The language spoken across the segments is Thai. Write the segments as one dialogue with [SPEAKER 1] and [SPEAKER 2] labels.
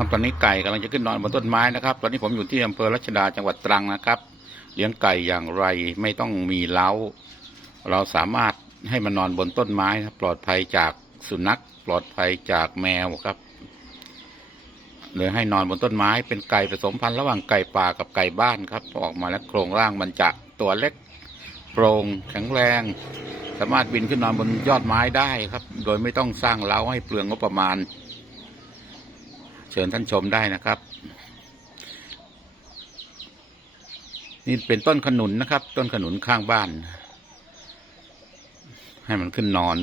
[SPEAKER 1] ครับตอนนี้ไก่กำลังจะขึ้นนอนบนต้นไม้นะครับ ตอนนี้ผมอยู่ที่อำเภอรัชดาจังหวัดตรังนะครับ เลี้ยงไก่อย่างไรไม่ต้องมีเล้า เราสามารถให้มันนอนบนต้นไม้ครับปลอดภัยจากสุนัข ปลอดภัยจากแมวครับเลยให้นอนบนต้นไม้เป็นไก่ผสมพันธุ์ระหว่างไก่ป่ากับไก่บ้านครับ ออกมาแล้วโครงร่างมันจะตัวเล็กโปร่งแข็งแรง สามารถบินขึ้นนอนบนยอดไม้ได้ครับ โดยไม่ต้องสร้างเล้าให้เปลืองงบประมาณ ชิญท่านชมได้นะครับ นี่เป็นต้นขนุนนะครับ ต้นขนุนข้างบ้าน ให้มันขึ้นนอน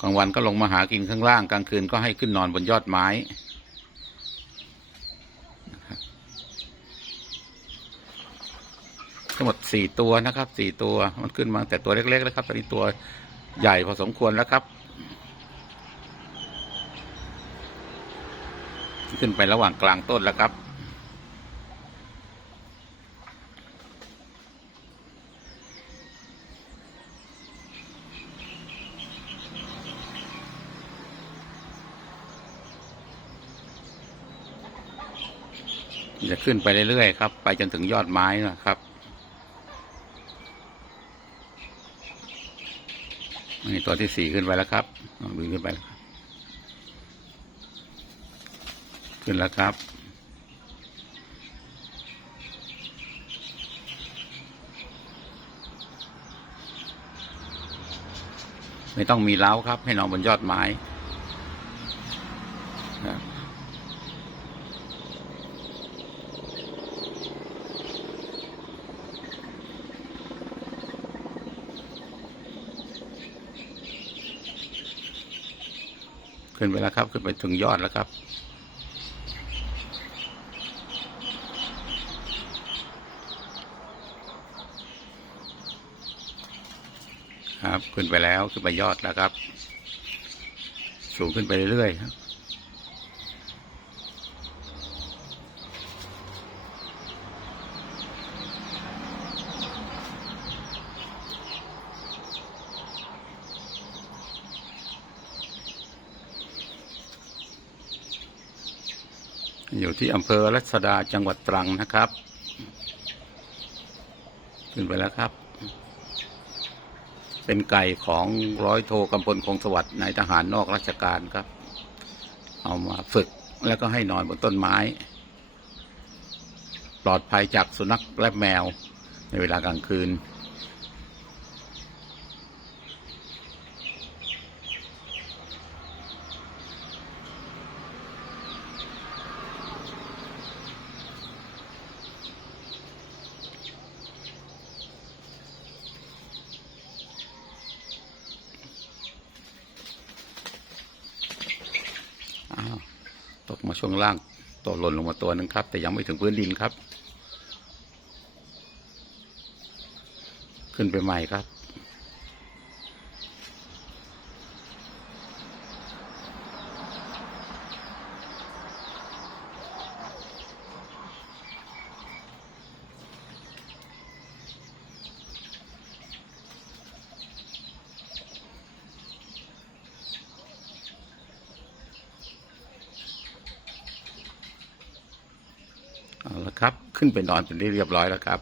[SPEAKER 1] กลางวันก็ลงมาหากินข้างล่างกลางคืนก็ให้ขึ้นนอนบนยอดไม้ ทั้งหมดสี่ตัวนะครับสี่ตัวมันขึ้นมาแต่ตัวเล็กๆแล้วครับตอนนี้ตัวใหญ่พอสมควรแล้วครับ ขึ้นไประหว่างกลางต้นแล้วครับ จะขึ้นไปเรื่อยๆครับ ไปจนถึงยอดไม้นะครับนี่ตัวที่สี่ขึ้นไปแล้วครับลองขึ้นไปแล้วครับ ขึ้นแล้วครับ ไม่ต้องมีเล้าครับ ให้นอนบนยอดไม้ขึ้นไปแล้วครับ ขึ้นไปถึงยอดแล้วครับ ครับ ขึ้นไปแล้วขึ้นไปยอดแล้วครับ สูงขึ้นไปเรื่อยๆครับอยู่ที่อำเภอรัศดาจังหวัดตรังนะครับ ขึ้นไปแล้วครับ เป็นไก่ของร้อยโทกำพลคงสวัสดิ์นายทหารนอกราชการครับ เอามาฝึกแล้วก็ให้นอนบนต้นไม้ ปลอดภัยจากสุนัขและแมวในเวลากลางคืน ตกมาช่วงล่างตัวหล่นลงมาตัวนึงครับ แต่ยังไม่ถึงพื้นดินครับ ขึ้นไปใหม่ครับ ขึ้นไปนอนเป็นที่เรียบร้อยแล้วครับ